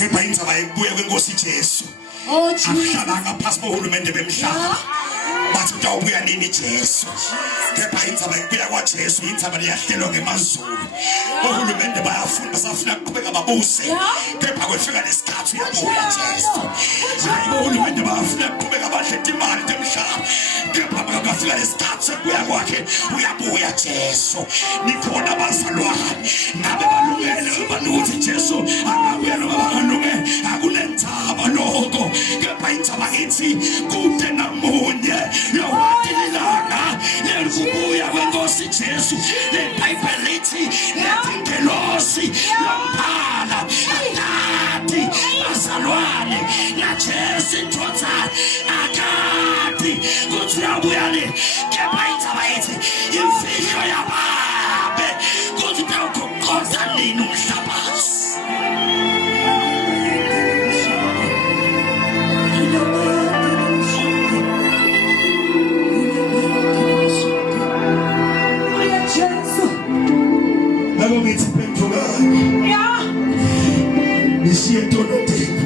kepha indzaba ibuye kwenkosi Jesu Oh Jesus. ahlala ngaphansi kohulumende bemhlaba bathi utawubuya nini Jesu kepha indzaba ibuya kwaJesu indzaba liyahlelwa ngemazulu ohulumende bayafuna basafuna ukuqhubeka babuse kepha kwefika lesikhathi uyabuya Jesu hayi ohulumende bayafuna ukuqhubeka badle imali emhlaba kepha bakafika lesikhathi sokubuya kwakhe uyabuya Jesu nikhona bazalwane ngabe balungele ukuthi Jesu angabuya noma bangalungele akunendzaba lokho kepha indzaba ithi kude namunye lowadililanga lelikubuya kwenkosi Jesu leBhayibheli lithi letingelosi lomphala akati bazalwane naJesu indodza akati kuthi uyabuya le kepha indzaba ithi imfihlo yababe kuthi tawukuqonda nini umhlabathi ngithi phendukani nisiye entolongweni